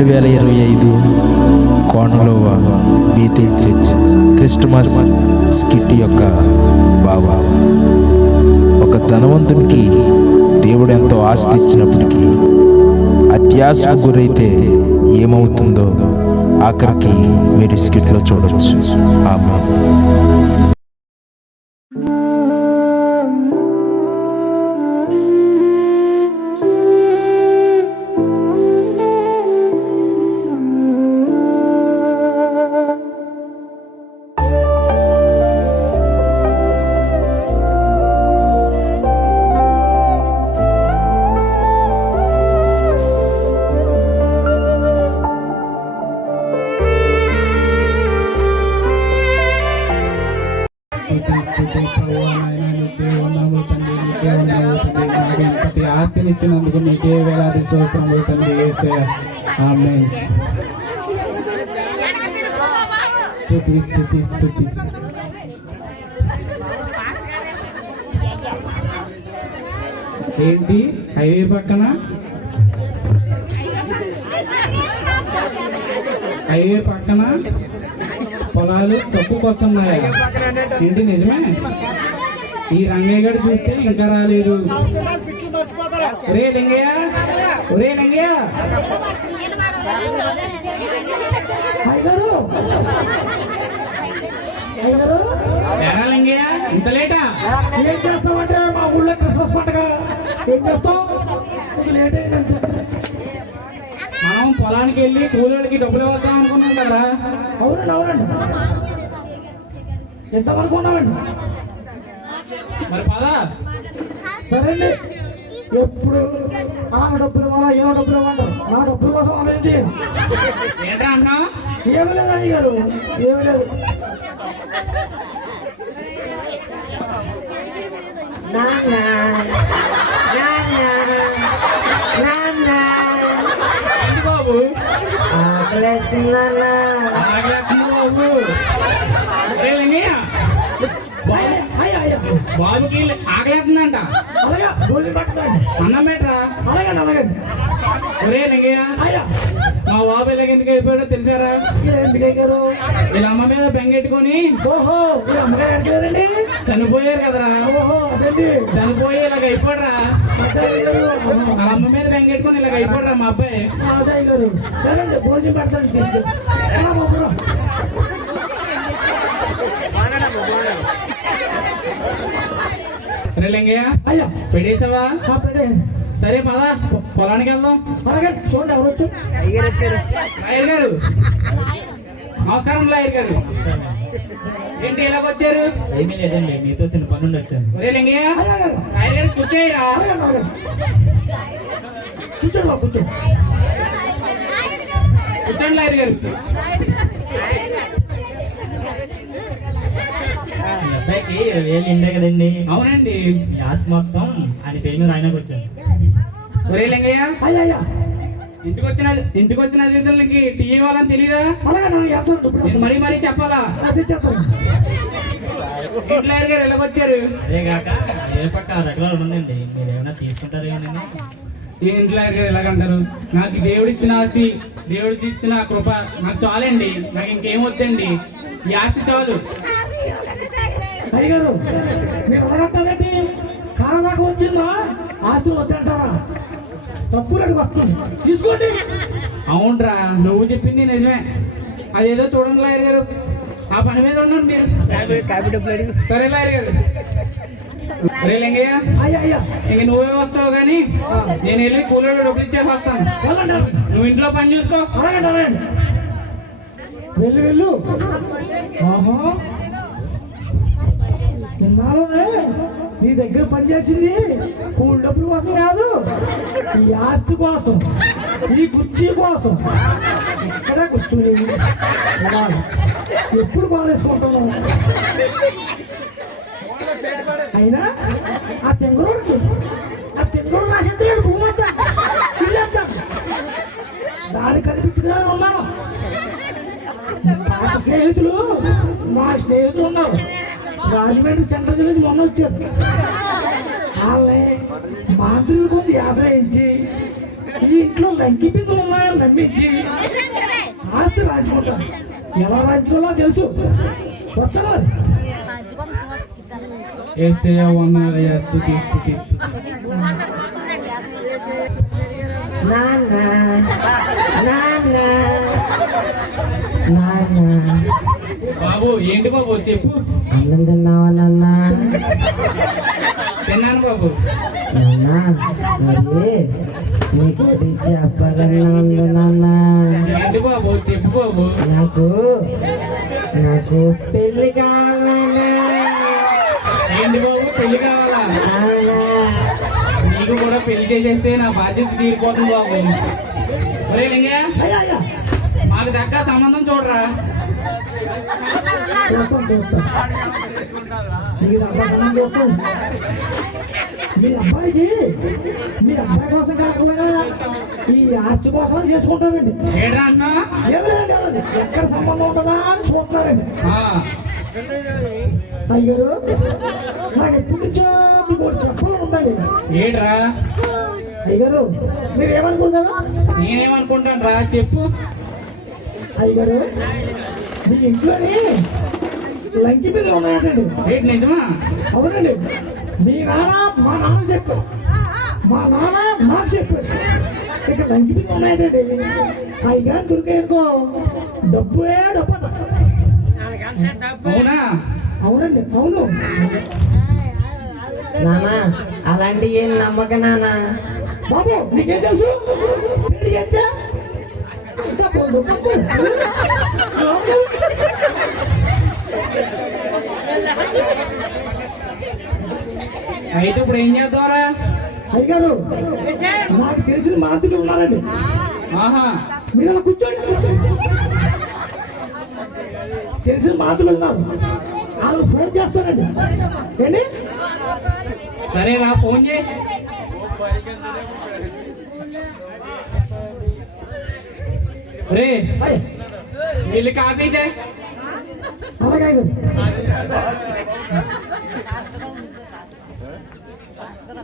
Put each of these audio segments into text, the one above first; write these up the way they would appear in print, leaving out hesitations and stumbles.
2025 కోనలోవ బీతేల్ church Christmas skit యొక్క భావ. ఒక ధనవంతునికి దేవుడు ఎంతో ఆస్తి ఇచ్చినప్పటికీ అత్యాశకు గురైతే ఏమవుతుందో ఆఖరికి మీరు స్కిట్లో చూడవచ్చు. ఆమేన్. ఆస్తిని ఇచ్చినందుకు నీకే వేలాది స్తోత్రములు తండ్రి యేసయ్యా. ఆమేన్. స్తుతి స్తుతి స్తుతి. ఏంటి హైవే పక్కన పొలాలు తప్పుకొస్తున్నాయా? ఏంటి నిజమే? ఈ రంగయ్య గారు చూస్తే ఇంకా రాలేదు. ఒరే లింగయ్య, ఒరే లింగయ్య, ఎరా లింగయ్య, ఇంత లేటా? ఏం చేస్తామంటే మా ఊళ్ళో క్రిస్మస్ పండుగ ఏం చేస్తాం, లేట్ అయిందంటే. మనం పొలానికి వెళ్ళి కూలీలకి డబ్బులు ఇవ్వద్దాం అనుకున్నాం కదా. అవునండి అవునండి, ఎంతవరకు ఉన్నామండి. మరి పదా సరే అండి. ఎప్పుడు ఆ డబ్బులు ఇవ్వాలా, ఏమో డబ్బులు ఇవ్వంటారు. నా డబ్బుల కోసం ఆలోచన చేయండి. ఏంట్రా అన్నా? ఏమి లేదు అయ్య గారు, ఏమి లేదు. బాబు బాబుకి ఆకలేస్తుందంట. అలాగే భోజనం పట్టండి. అన్నం పెట్టరా? అలాగే అలాగే. ఒరే లింగయ్య, మా బాబు ఎలాగెందుకు అయిపోయాడో తెలిసారా? ఎందుకయ్యారు? వీళ్ళ అమ్మ మీద బెంగెట్టుకొని ఓహో అమ్మగారు అడగలేదండి. చనిపోయారు కదరా. ఓహో అదండి, చనిపోయి ఇలాగ అయిపోడరా. వాళ్ళ అమ్మ మీద బెంగెట్టుకొని ఇలాగ అయిపోడరా మా అబ్బాయి. అదే గారు. సరే అండి, భోజనం పెడతాను తీసుకు. లింగయ్య అయ్యా పెట్టేసావా? పెట్టే. సరే పద పొలానికి వెళ్దాం. అలాగే చూడండి ఎవరు వచ్చారు. లాయర్ గారు నమస్కారం. లాయర్ గారు ఏంటి ఇలాగొచ్చారు? ఏమీ లేదండి, మీతో చిన్న పని నుండి వచ్చాను. ఒరే లింగయ్య, లాయర్ గారు కూర్చోయ్యా. కూర్చోండి కూర్చోండి. కూర్చోండి లాయర్ గారు. మీ అబ్బాయికి 20,000 ఇండే కదండి. అవునండి. ఈ ఆస్తి మొత్తం ఆయన పేరు మీద ఆయనకు వచ్చాను. ఒరే లింగయ్య, అయ్యా అయ్యా ఇంటికి వచ్చిన అతిథులకి టీ ఇవ్వాలని తెలీదా? అలాగే నేను మరీ మరీ చెప్పాలా? చెప్పండి. లాయర్ గారు ఎలాగొచ్చారు? అదే కాక ఏ పక్క 6 ఎకరాలు ఉందండి, మీరు ఏమైనా తీసుకుంటారు కానీ. ఏంటి లాయర్ గారు ఎలాగంటారు? నాకు దేవుడు ఇచ్చిన ఆస్తి, దేవుడు ఇచ్చిన కృప నాకు చాలండి. నాకు ఇంకేం వద్దండి, ఈ ఆస్తి చాలు. అయ్యగారు మీరు ఎలాగంటారండి? కాలం దాకా వచ్చిందా ఆస్తులు వద్దంటారా? తప్పు రేటుకు వస్తుంది, తీసుకోండి. అవునరా, నువ్వు చెప్పింది నిజమే. అదేదో చూడండి లాయర్ గారు, ఆ పని మీద ఉన్నాను మీరు. సరే లాయర్ గారు. సరే లింగయ్య, అయ్యా అయ్యా ఇంక నువ్వే వస్తావు కానీ నేను వెళ్ళి కూలీలో డబ్బులు ఇచ్చేసి వస్తాను. నువ్వు ఇంట్లో పని చూసుకో. అలాగే అలాగే. వెళ్ళు వెళ్ళు. ఆహా, ఇన్నాళ్ళనే నీ దగ్గర పనిచేసింది కూలి డబ్బుల కోసం కాదు, ఈ ఆస్తి కోసం, ఈ కుర్చీ కోసం. ఇక్కడ కూర్చుని ఎప్పుడు బాగాలేసుకుంటున్నావు? అయినా ఆ తెంగరోడికి రాసేస్తున్నాడు భూమంతా ఇల్లంతా. దాని కనిపించుకునే ఉన్నాను. మా స్నేహితులు ఉన్నారు రాజమండ్రి సెంట్రల్ నుంచి మొన్న వచ్చారు. వాళ్ళని మాంత్రికులు కొంత ఆశ్రయించి ఈ ఇంట్లో లంకి బిందులు ఉన్నాయి నమ్మించి ఆస్తి రాయించుకుంటాను. ఎలా రాయించుకోవాలో తెలుసు. వస్తాను. ఏసయ్య వందనాలయ్యా, స్తుతి స్తుతి స్తుతి. నాన్న నాన్న నాన్న బాబు ఏంటి బాబు చెప్పు. అన్నం తిన్నావా నాన్న? తిన్నాను బాబు. నాన్న మరి నీకు అది చెప్పాలని ఉంది నాన్న. ఏంటి బాబు చెప్పు బాబు. నాకు నాకు పెళ్లి కావాలన్నా. ఏంటి బాబు పెళ్లి కావాలా? నీకు కూడా పెళ్లి చేసేస్తే నా బాధ్యత తీరిపోతుంది బాబు. ఒరే లింగయ్య, అయ్యా అయ్యా మాకు దగ్గర సంబంధం చూడరా. చూస్తాం చూస్తాం. మీరు అబ్బాయి చూస్తాం. మీ అబ్బాయి కోసం కాకపోయినా ఈ ఆస్తి కోసం చేసుకుంటారండి. ఏడ్రా అన్నా? ఏం లేదండి, ఏం లేదు. ఎక్కడ సంబంధం ఉంటుందా అని చూస్తున్నారండి. అయ్యారు నాకు ఎప్పటి నుంచో మీకు ఒకటి చెప్పాలని ఉందండి. ఏడ్రా? అయ్యారు మీరు ఏమనుకుంటారా? నేనేమనుకుంటాను రా, చెప్పు. అయ్యారు మీ ఇంట్లోని లంకి మీద ఉన్నాయంటండి. ఏంటి నిజమా? అవునండి. మీ నాన్న మా నాన్న చెప్పాడు, మా నాన్న నాకు చెప్పాడు. ఇక్కడ లంకి మీద ఉన్నాయంటండి. అవి కానీ దొరికాయనుకో డబ్బే డబ్బు అట. అవునా? అవునండి అవును. నాన్న అలాంటి ఏం నమ్మక నాన్న. బాబు నీకేం తెలుసు? పెళ్లి చేస్తే చెప్పండు. అయితే ఇప్పుడు ఏం చేద్దాంరా? అయ్యారు నాకు తెలిసిన మాతృలు ఉన్నారండి. ఆహా, మీరు అలా కూర్చోండి. తెలిసిన మాతృలు ఉన్నారు, వాళ్ళు ఫోన్ చేస్తారండి. ఏంటి? సరేరా ఫోన్ చేయి. రే అయ్, వెళ్ళి కాపీ తే. అలాగే అయ్యగారు.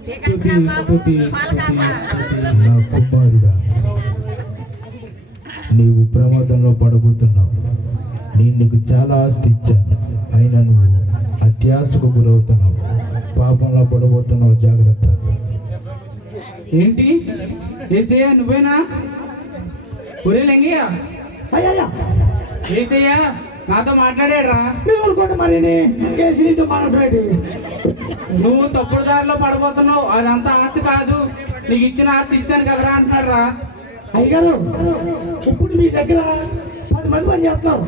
స్తుతి స్తుతి స్తుతి. నా కుమారుడా, నీవు ప్రమాదంలో పడబోతున్నావు. నేను నీకు చాలా ఆస్తి ఇచ్చాను, అయినా నువ్వు అత్యాశకు గురవుతున్నావు. పాపంలో పడబోతున్నావు, జాగ్రత్త. ఏంటి ఏసయ్య నువ్వేనా? ఒరే లింగయ్య, అయ్యా ఏసయ్య నాతో మాట్లాడాడురా. మీరు ఊరుకోండి. మరి కేసు నీతో మాట్లాడి నువ్వు తప్పుడు దారిలో పడిపోతున్నావు, అదంతా ఆస్తి కాదు, నీకు ఇచ్చిన ఆస్తి ఇచ్చాను కదరా అంటున్నాడు రా. అయ్యగారు ఇప్పుడు మీ దగ్గర 10 మంది పని చేస్తాం.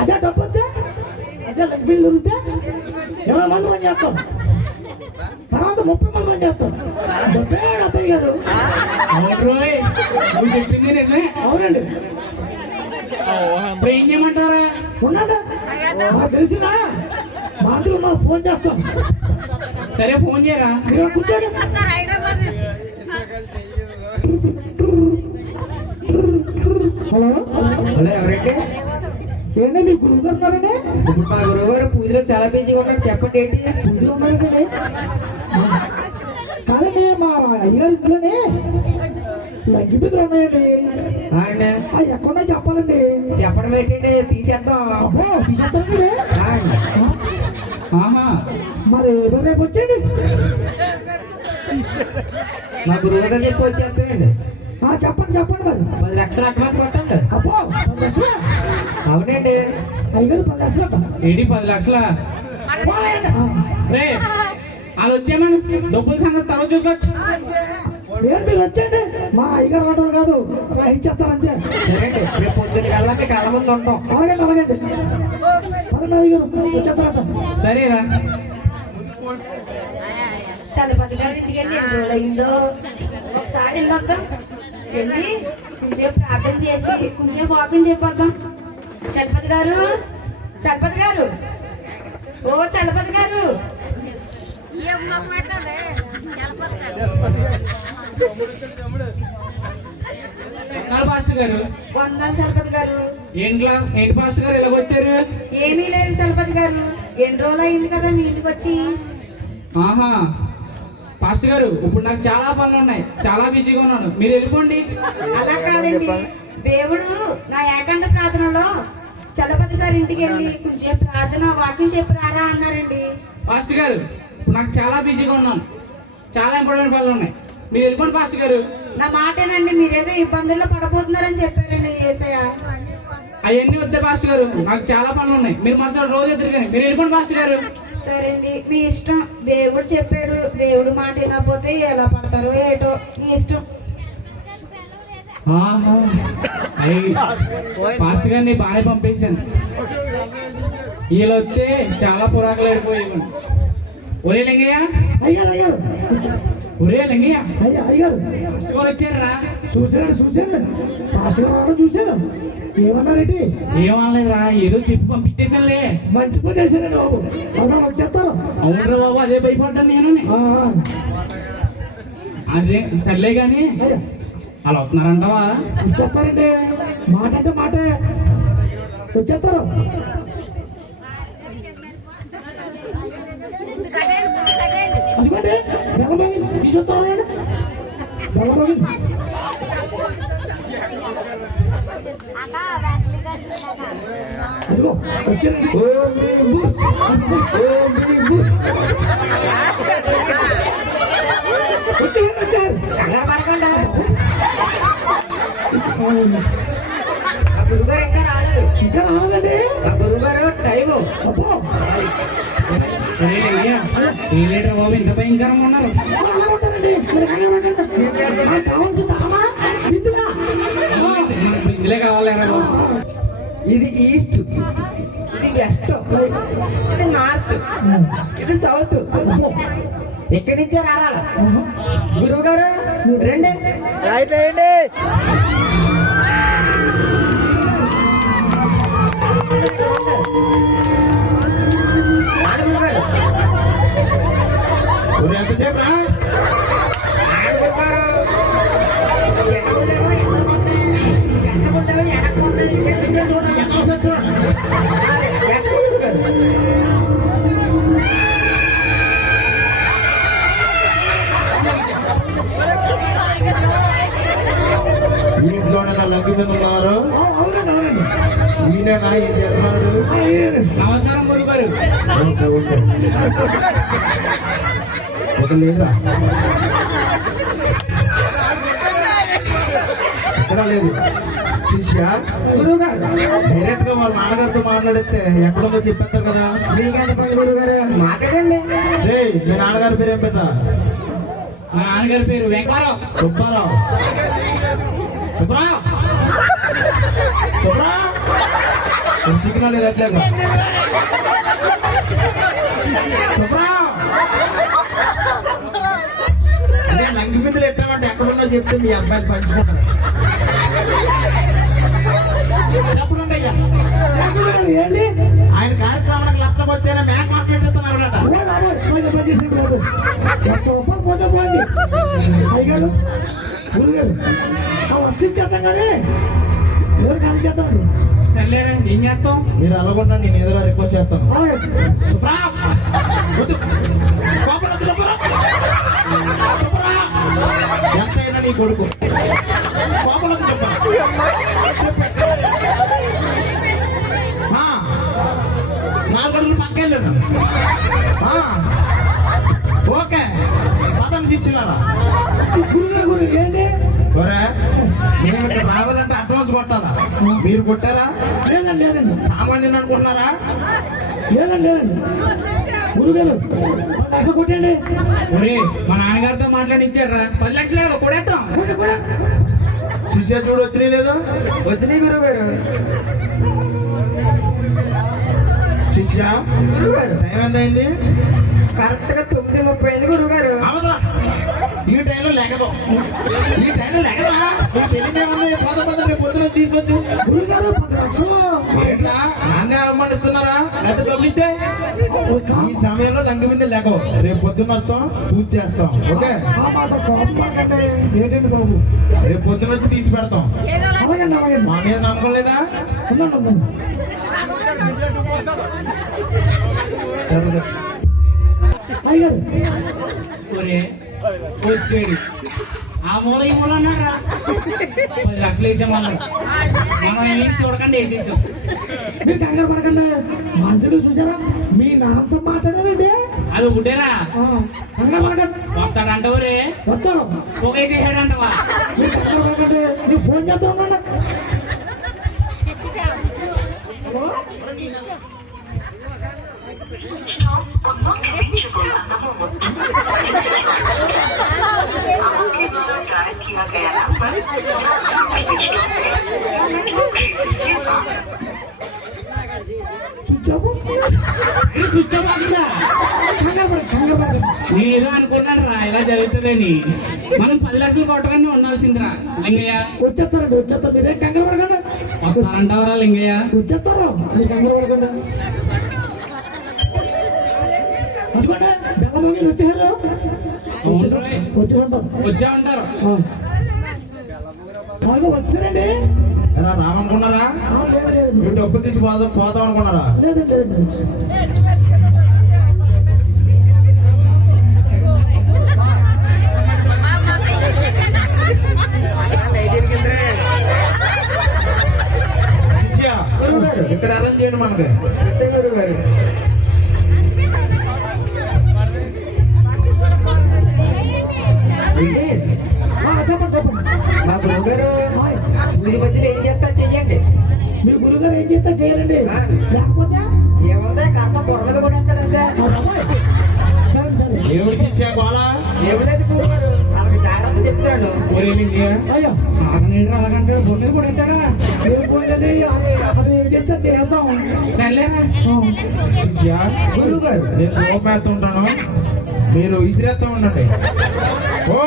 అదే డబ్బు వస్తే అదే లగ్బీలు దొరికితే 20 మంది పని చేస్తాం. తర్వాత 30 మంది పని చేస్తాం. డబ్బే డబ్బయ్య గారు. అవును రోయ్, నువ్వు చెప్పింది నిజమే. అవునండి. ఇప్పుడు ఏం చేయమంటారా? ఉన్నాడా? నాకు తెలిసిన మాటలు ఉన్నారు, ఫోన్ చేస్తాం. సరే ఫోన్ చేయరా. మీరు కూర్చోండి. హలో హలో ఎవరండి? ఏంటి మీ గురువు గారు ఉన్నారండి? ఇప్పుడు మా గురువు గారు పూజలో చాలా బిజీగా ఉన్నాడు. చెప్పండి ఏంటి? పూజలు ఉన్నారండి? కాదండి, మా అయ్యగారి ఇంట్లోనే లగ్గి బిడ్డలు ఉన్నాయండి. ఆయన అవి ఎక్కడున్నా చెప్పాలండి. చెప్పడం ఏంటండి? తీసేద్దాం. అబ్బో తీసేస్తానండి. ఆయన ఆహా, మరి రేపు వచ్చేయండి. మా గురువు గారు చెప్పి వచ్చేస్తామండి. చెప్పండి చెప్పండి. మరి 10 లక్షలు అడ్వాన్స్ కొట్టండి. అబ్బో 10 లక్షలా? అవునండి. అయ్యగారు 10 లక్షలట. ఏంటి 10 లక్షలా? పోలేండి. రే వాళ్ళు వచ్చేమని డబ్బుల సంగతి తర్వాత చూసుకోవచ్చు. ఏంటి మీరు వచ్చేయండి. మా అయ్యగారు రావడం కాదు, ఇచ్చేస్తారంతే. సరేండి, రేపు పొద్దున్న కల్లా మీకు కళ్ళ ముందు ఉంటాం. అలాగండి అలాగండి. పదండి అయ్యగారు వచ్చేస్తారంట. సరేరా. చలపతి గారి ఇంటికి వెళ్ళి ఎన్ని రోజులు అయిందో ఒకసారి వెళ్ళొద్దాం. వెళ్ళి కొంచెం ప్రార్థన చేసి కొంచెం వాకింగ్ చెప్పొద్దాం. చలపతి గారు, చలపతి గారు, ఓ చలపతి గారు. పాస్టర్ గారు, వందనాలు చలపతి గారు. ఏంటి పాస్టర్ గారు ఇలా వచ్చారు? ఏమీ లేదు చలపతి గారు, ఎన్ని రోజులు అయింది కదా మీ ఇంటికి వచ్చి. ఆహా, పాస్టర్ గారు ఇప్పుడు నాకు చాలా పనులు ఉన్నాయి, చాలా బిజీగా ఉన్నాను, మీరు వెళ్ళిపోండి. అలా కాదండి, దేవుడు నా ఏకాంత ప్రార్థనలో చలపతి గారి ఇంటికి వెళ్ళి కొంచెం ప్రార్థన వాక్యం చెప్పి రారా అన్నారండి. పాస్టర్ గారు ఇప్పుడు నాకు చాలా బిజీగా ఉన్నాను, చాలా ఇంపార్టెంట్ పనులు ఉన్నాయి, మీరు వెళ్ళిపోండి పాస్టర్ గారు. నా మాటేనండి, మీరేదో ఇబ్బందుల్లో పడబోతున్నారని చెప్పారండి యేసయ్య. అవన్నీ వద్దే పాస్టర్ గారు, నాకు చాలా పనులు ఉన్నాయి, మీరు మనసులో రోజు ఎదురుగానే మీరు వెళ్ళిపోండి పాస్టర్ గారు. సరే అండి, మీ ఇష్టం. దేవుడు చెప్పాడు, దేవుడు మాట వినకపోతే ఎలా పడతారో ఏటో, మీ ఇష్టం. ఆహా, పాస్టర్ గారిని బాగానే పంపేశాను, వీళ్ళు వస్తే చాలా పురాకులు అయిపోయాను. ఒరే లింగయ్య, అయ్యారు అయ్యారు ఒరే లింగయ్య, అయ్యారు పాస్టర్ గారు వచ్చారా? చూశాను పాస్టర్ రావడం చూశాను. ఏమన్నారేంటి? ఏమనలేదురా, ఏదో చెప్పి పంపించేసానులే. మంచి పని చేశానండి బాబు. అవునా వచ్చేస్తాను. అవునరా బాబు, అదే భయపడ్డాను నేను. అదే సర్లే గాని అయ్యా అలా వస్తున్నారంటావా? వచ్చేస్తారండి, మాట అంటే మాటే వచ్చేస్తారు. అదిగోండి బెల్లమోగింది, తీసుకొస్తాను. బెల్లమోగింది. అదిగో వచ్చారండి. వచ్చారు. కంగారు పడకుండా. మా గురుగారు ఇంకా రాలేదు. ఇంకా రాలేదండి. మా గురుగారు టైము. అబ్బో ఒరే లింగయ్య, వీళ్ళేట్రా బాబు ఇంత భయంకరంగా ఉన్నారు? అలా ఉంటారండి. మీరు కంగారు పడకండి. నాకు కావాల్సింది ఆమా బిందుగా. మనకు ఇందులే కావాలేరా బాబు. ఇది ఈస్ట్, ఇది వెస్ట్, ఇది నార్త్, ఇది సౌత్. ఎక్కడి నుంచో రావాల. గురువు గారు రండి. ఎంతసేపు రా? ఇంట్లోనే నా లగ్గు మీద ఉన్నారు. అవునండి అవునండి. ఈయన నా ఈ జన్మాడు. నమస్కారం గురుగారు. ఒక లేదురా, ఎక్కడ లేదు. శిష్య గురువు గారు డైరెక్ట్ గా వాళ్ళ నాన్నగారితో మాట్లాడిస్తే ఎక్కడుందో చెప్పేస్తారు కదా. మీకంటే పని గురువు గారు మాట్లాడండి. రే, మీ నాన్నగారి పేరు ఏం పెట్టా? మా నాన్నగారి పేరు వెంకటారావు. సుబ్బారావు. సుబ్బారావు సుబ్బారావు సిగ్నల్ లేదు అట్లేక. సుబ్బారావు అదే లంగి బిందులు ఎట్టామంటే ఎక్కడుందో చెప్తే మీ అబ్బాయిని పంచుకుంటాను. చెప్పండి అయ్యా. ఏంటి? ఆయన కార్యక్రమానికి లక్షం వచ్చారా మేక మాకు పెట్టేస్తున్నారట. పోతే పోండి అయ్యాడు గురుగారు. వర్తించేద్దాం కానీ ఎవరు కాదు చేద్దాం. సర్లేరా, ఏం చేస్తాం? మీరు అలాగొన్నా నేను ఏదో రిక్వెస్ట్ చేస్తాను. సుబ్రావ్! వద్దు. కోపడొద్దు సుబ్రావ్! సుబ్రావ్! ఎంతైనా నీ కొడుకు. కోపడొద్దు సుబ్రావ్. నాలుగు అడుగులు పక్కెళ్ళాడు. ఓకే, పదం శిష్యులారా. గురుగారు గురు ఏంటి? మేము ఇక్కడ రావాలంటే అడ్వాన్స్ కొట్టాలా? మీరు కొట్టారా? లేదండి లేదండి సామాన్యుని అనుకుంటున్నారా? లేదండి లేదండి గురుగారు 10 లక్షలు కొట్టండి. ఒరే, మా నాన్నగారితో మాట్లాడి ఇచ్చారా? 10 లక్షలు లేదు, కొడేద్దాం. శిష్య చూడు వచ్చినాయి లేదు. వచ్చినాయి గురువు గారు. శిష్య గురువు గారు టైం ఎంత అయింది? కరెక్ట్ గా 9:30 గురువు గారు. అవదా ఈ టైంలో లెగదు. ఈ టైంలో లెగదా? తెలియదేమన్నా పద రేపు పొద్దున తీసుకొచ్చు. గురుగారు 10 లక్షలు ఏంట్రా నాన్నే అవమానిస్తున్నారా? లేకపోతే డబ్బులిచ్చే. ఈ సమయంలో లంగ మీద లేకో. రేపు పొద్దున్న వస్తాం, పూజ చేస్తాం. ఓకే, ఆ మాట కోపం పడకండి. ఏంటండి బాబు? రేపు పొద్దున్న వచ్చి తీసి పెడతాం. అలాగండి అలాగండి. మా మీద నమ్మకం లేదా? ఉండండి ఉండండి. అయ్యారు ఒరే, వచ్చాడు ఆ మూల ఈ మూల అన్నాడు రా 10 లక్షలు వేసామన్నాడు మనం ఏం చూడకండి వేసేసాం మీరు కంగారు పడకండి మంత్రులు చూసారా మీ నాన్నతో మాట్లాడారండి అది ఒకటేరా కంగారు పడకండి వస్తాడంటవు రే వస్తాడు పోగేసేసాడంటవా మీరు కంగారు పడకండి ನೀವು ఫోన్ చేస్తా ఉండండి హలో స్విచ్ ఆఫ్ అవుతుందా నేను అనుకున్నాను రా ఇలా జరుగుతుందని మనం 10 లక్షలు కొట్టగానే ఉండాల్సిందిరా లింగయ్య వచ్చేస్తారండి వచ్చేస్తారు మీరేం కంగారు పడకండి వస్తానంటావరా లింగయ్య వచ్చేస్తారు మీరు కంగారు పడకండి అందుకంటే బెల్లమోగి వచ్చారు వచ్చి ఉంటాం వచ్చా ఉంటారు బాగా వచ్చారండి ఎలా రామనుకున్నారా లేదు లేదు మీరు డబ్బు తీసి పోతాం అనుకున్నారా లేదండి లేదండి శిష్య ఇక్కడ అరేంజ్ చేయండి మనకి గురుగారు చెప్పండి చెప్పండి మా గురుగారు ఊరి మధ్యలో ఏం చేస్తారు చెయ్యండి మీ గురుగారు ఏం చేస్తా చేయాలండి లేకపోతే ఏముంది కర్మ పొర మీద కూడా వేస్తారంటే సరే సరే ఏమి శిష్య గోళా ఏమలేదు గురుగారు వాళ్ళకి జాగ్రత్త చెప్తాడు ఒరే లింగయ్య అయ్యో ఆగనేడు అలాగంటే బొమ్మ కూడా ఇస్తాడా ఏం పోయిందండి అది ఏం చేస్తా చేద్దాం సర్లేరా శిష్య గురువు గారు నేను లోపేస్తుంటాను మీరు ఇసిరేస్తా ఉండండి ఓ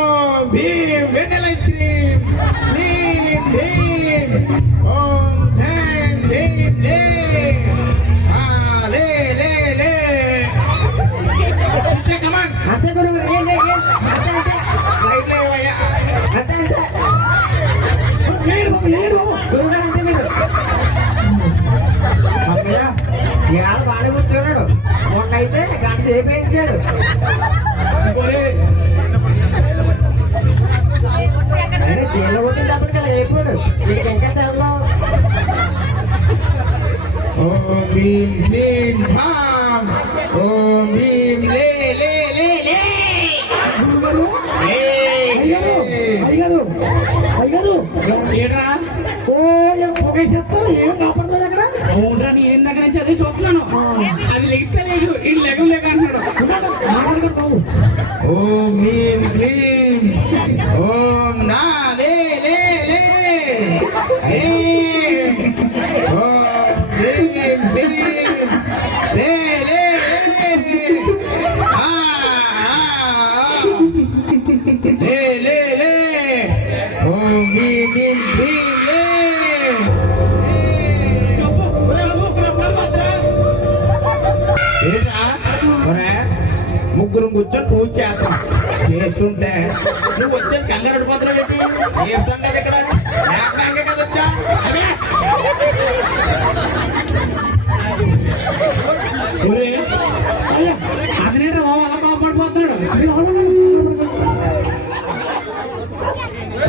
భీమ్ వెన్నెల ఐస్ క్రీమ్ భీమ్ భీమ్ ఓం భీమ్ భీమ్ లే ఆ లే లే లే శిష్య కమాన్ అంతే గురుగారు ఏంటి అంతే అంతే లైట్ లేవయ్యా అంతే అంతే లేడు బాబు లేడు బాబు గురుగారు అంతే మీరు అమ్మయ్య ఇవాళ బాగా కూర్చున్నాడు మొన్నైతే గంట సేపు వేయించాడు అరే జైల్లో కొట్టినప్పటికీ లేపాడు ఇంకా తెల్లం ఓం భీమ్ భీమ్ భామ్ ఓం భీమ్ లే లే లే లే గురుగారు లే అయ్యారు అయ్యారు అయ్యారు ఏడ్రా ఓ ఏం పొగేసేస్తారు ఏం కాపాడలేదు అక్కడ అవునరా నేను ఇందాక నుంచి అదే చూస్తున్నాను అది లెగితే లేదు ఇది లెగం లేక అంటున్నాడు మాట్లాడకండి బాబు ఓం భీమ్ భీమ్ ఓం నా లే లే లే భీమ్ ఓం భీమ్ భీమ్ లే లే లే ఆ లే లే లే ఓం భీమ్ భీమ్ భీమ్ లే ముగ్గురు కూర్చొని పూజ చేస్తాం చేస్తుంటే నువ్వు వచ్చేది కంగారు పడిపోతున్నావు ఏంటి ఏం కదా ఇక్కడ లేకపోతే కదా వచ్చా అతనేట్రా బాబు అలా కాపాడిపోతున్నాడు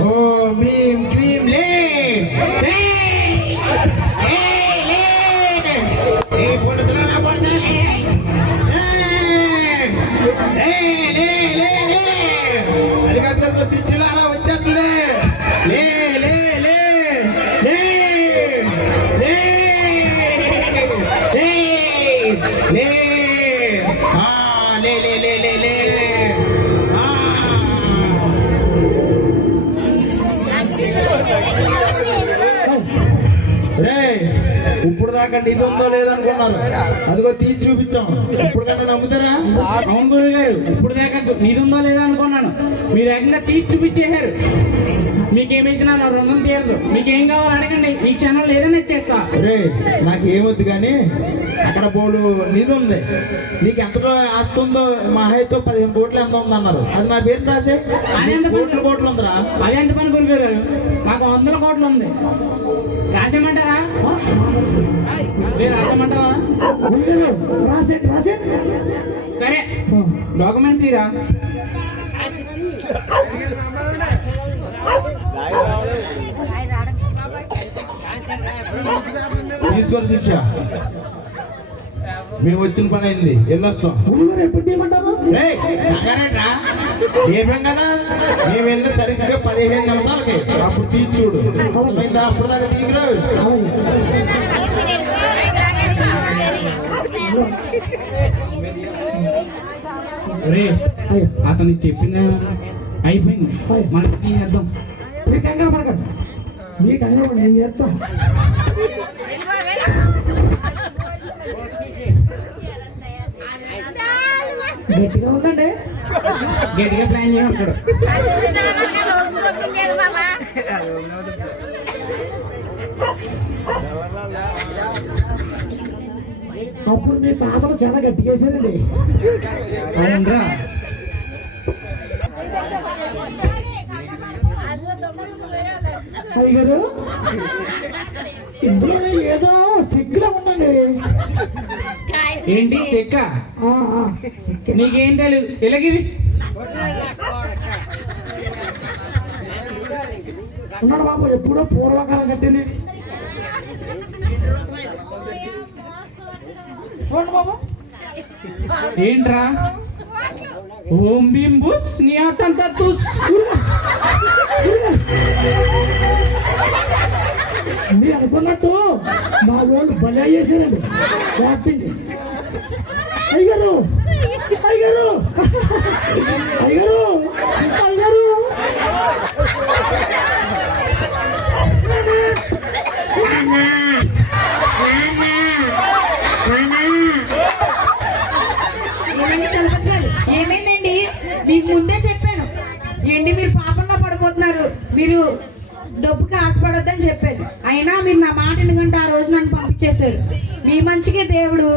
ఓ భీమ్ క్రీమ్ లే లే లే లే ఏ పోడుతున్నా నా పోడుతున్నా లే లే లే లే అడిగేందుకు శిష్యులారా వచ్చేస్తుంది లే లే లే లే లే లే లే ఆ లే లే లే లే లే ఆ రే ఇప్పుడు దాకా నిధి ఉందో లేదనుకున్నారు అదిగో తీసి చూపించాం ఇప్పుడు కన్నా నమ్ముతారా అవును గురువు గారు ఇప్పుడు దాకా నీది ఉందో లేదో అనుకున్నాను మీరు ఏకంగా తీసి చూపించేశారు మీకేమిచ్చినా నా రుణం తీరదు మీకేం కావాలో అడగండి ఈ క్షణం లేదని ఇచ్చేస్తా రే నాకు ఏమొద్దు కానీ అక్కడ బోలు నిధి ఉంది నీకు ఎంత ఆస్తి ఉందో మా హైతో 15 కోట్లు ఎంత ఉంది అన్నారు అది నా పేరు రాసే అది ఎంత కోట్లు ఉందిరా అది ఎంత పని గురువు గారు మాకు 100 కోట్లు ఉంది రాసేమంటారా మీరు రాసేమంటావా గురుగారు రాసేయండి రాసేయండి సరే డాక్యుమెంట్స్ తీరా తీసుకోరు శిష్య, మేము వచ్చిన పని అయింది, వెళ్ళొస్తాం. గురుగారు ఎప్పుడు తీయమంటారు? ఏమేం కదా, మేము వెళ్ళి సరిగ్గా 15 నిమిషాలకి అప్పుడు తీసి చూడు. అప్పుడు దాకా తీయరా. రే అతనికి చెప్పిన అయిపోయింది, మనకి తీసేద్దాం. మీ కంగారు పడకండి, మీ కంగారు పడి నేను చేస్తాం. గట్టిగా ఉందండి. గట్టిగా ప్లాన్ చేయమంటాడు. అప్పుడు మీ తాతలు చాలా గట్టిగా వేసారండి. అవునరా, అయ్యగారు ఇందులో ఏదో సిగ్గులా ఉందండి. ఏంటి చెక్క? ఆ, ఆ. నీకేం తెలియదు, ఎలాగివి ఉన్నాడు బాబు, ఎప్పుడో పూర్వకాలం కట్టింది. చూడండి బాబు, ఏంట్రా? ఓం భీం బుస్ నియాతంత తుస్. మీరు అనుకున్నట్టు మా వాళ్ళు భలే చేశారండి వ్యాపించి. అయ్యగారు అయ్యగారు అయ్యగారు అయ్యగారు ఏమండి చలపతి గారు, ఏమైందండి? మీకు ముందే చెప్పాను ఏంటి, మీరు పాపంలో పడిపోతున్నారు, మీరు డబ్బుకి ఆశపడొద్దని చెప్పాను. అయినా మీరు నా మాట ఎందుకంటే ఆ రోజు నన్ను పంపించేశారు. మీ మంచిగా దేవుడు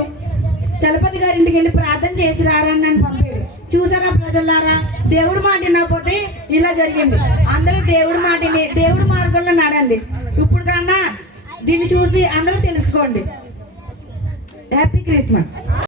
చలపతి గారి ఇంటికి వెళ్ళి ప్రార్థన చేసి రారని నన్ను పంపాడు. చూసారా ప్రజలారా, దేవుడు మాట వినకపోతే ఇలా జరిగింది. అందరూ దేవుడి మాట దేవుడి మార్గంలో నడండి. ఇప్పుడు కన్నా దీన్ని చూసి అందరూ తెలుసుకోండి. Happy Christmas.